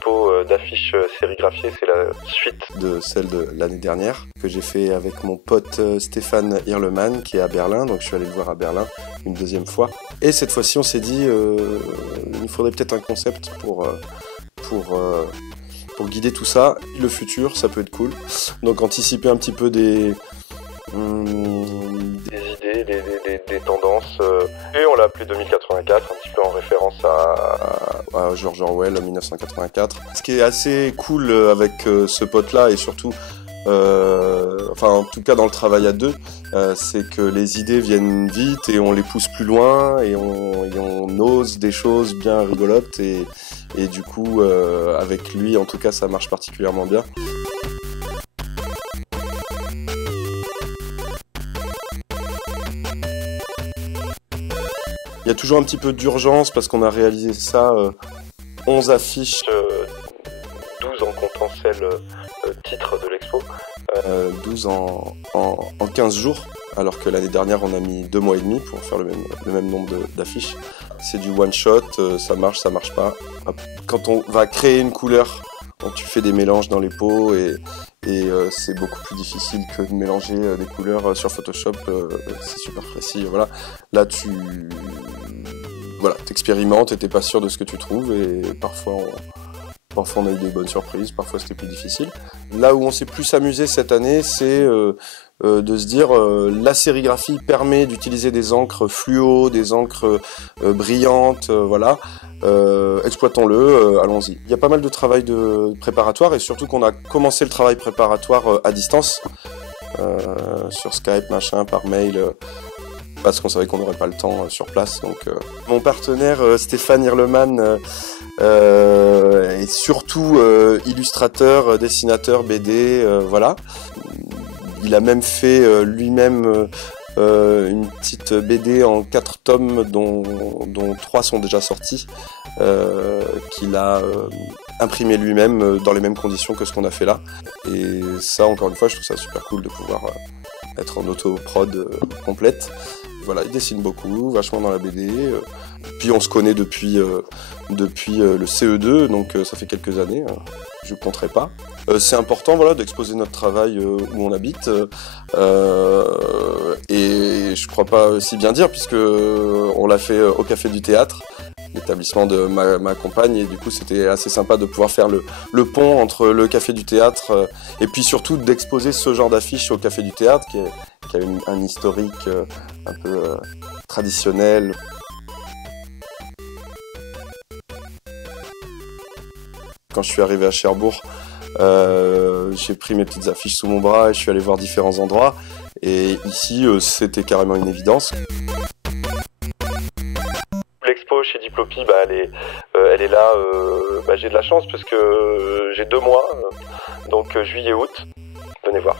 expo d'affiches sérigraphiées, c'est la suite de celle de l'année dernière que j'ai fait avec mon pote Stéphane Hirleman qui est à Berlin, donc je suis allé le voir à Berlin une deuxième fois. Et cette fois-ci on s'est dit il nous faudrait peut-être un concept pour guider tout ça. Le futur, ça peut être cool. Donc anticiper un petit peu des idées, des tendances. Et on l'a appelé 2084, un petit peu en référence à George Orwell, 1984. Ce qui est assez cool avec ce pote-là, et surtout, en tout cas dans le travail à deux, c'est que les idées viennent vite et on les pousse plus loin et on ose des choses bien rigolotes et du coup, avec lui, en tout cas, ça marche particulièrement bien. Il y a toujours un petit peu d'urgence parce qu'on a réalisé ça, 11 affiches, 12 en comptant celle titre de l'expo, 12 en 15 jours, alors que l'année dernière on a mis 2 mois et demi pour faire le même nombre d'affiches. C'est du one shot, ça marche pas. Quand on va créer une couleur, tu fais des mélanges dans les pots et c'est beaucoup plus difficile que de mélanger des couleurs sur Photoshop, c'est super précis. Voilà. Là t'expérimentes et t'es pas sûr de ce que tu trouves et parfois on a eu des bonnes surprises, parfois c'était plus difficile. Là où on s'est plus amusé cette année, c'est de se dire la sérigraphie permet d'utiliser des encres fluo, des encres brillantes, voilà. Exploitons-le, allons-y. Il y a pas mal de travail de préparatoire et surtout qu'on a commencé le travail préparatoire à distance, sur Skype, par mail. Parce qu'on savait qu'on n'aurait pas le temps sur place. Donc, mon partenaire Stéphane Hirleman est surtout illustrateur, dessinateur, BD, voilà. Il a même fait lui-même une petite BD en 4 tomes dont 3 sont déjà sortis, qu'il a imprimé lui-même dans les mêmes conditions que ce qu'on a fait là. Et ça, encore une fois, je trouve ça super cool de pouvoir être en auto-prod complète. Voilà, il dessine beaucoup, vachement dans la BD. Puis on se connaît depuis le CE2, donc ça fait quelques années. Je ne compterai pas. C'est important, voilà, d'exposer notre travail où on habite. Et je crois pas si bien dire, puisque on l'a fait au Café du Théâtre, l'établissement de ma compagne, et du coup c'était assez sympa de pouvoir faire le pont entre le Café du Théâtre et puis surtout d'exposer ce genre d'affiche au Café du Théâtre qui a un historique un peu traditionnel. Quand je suis arrivé à Cherbourg, j'ai pris mes petites affiches sous mon bras et je suis allé voir différents endroits, et ici c'était carrément une évidence. L'expo chez Diplopi, elle est là, j'ai de la chance parce que j'ai 2 mois, donc juillet-août, venez voir.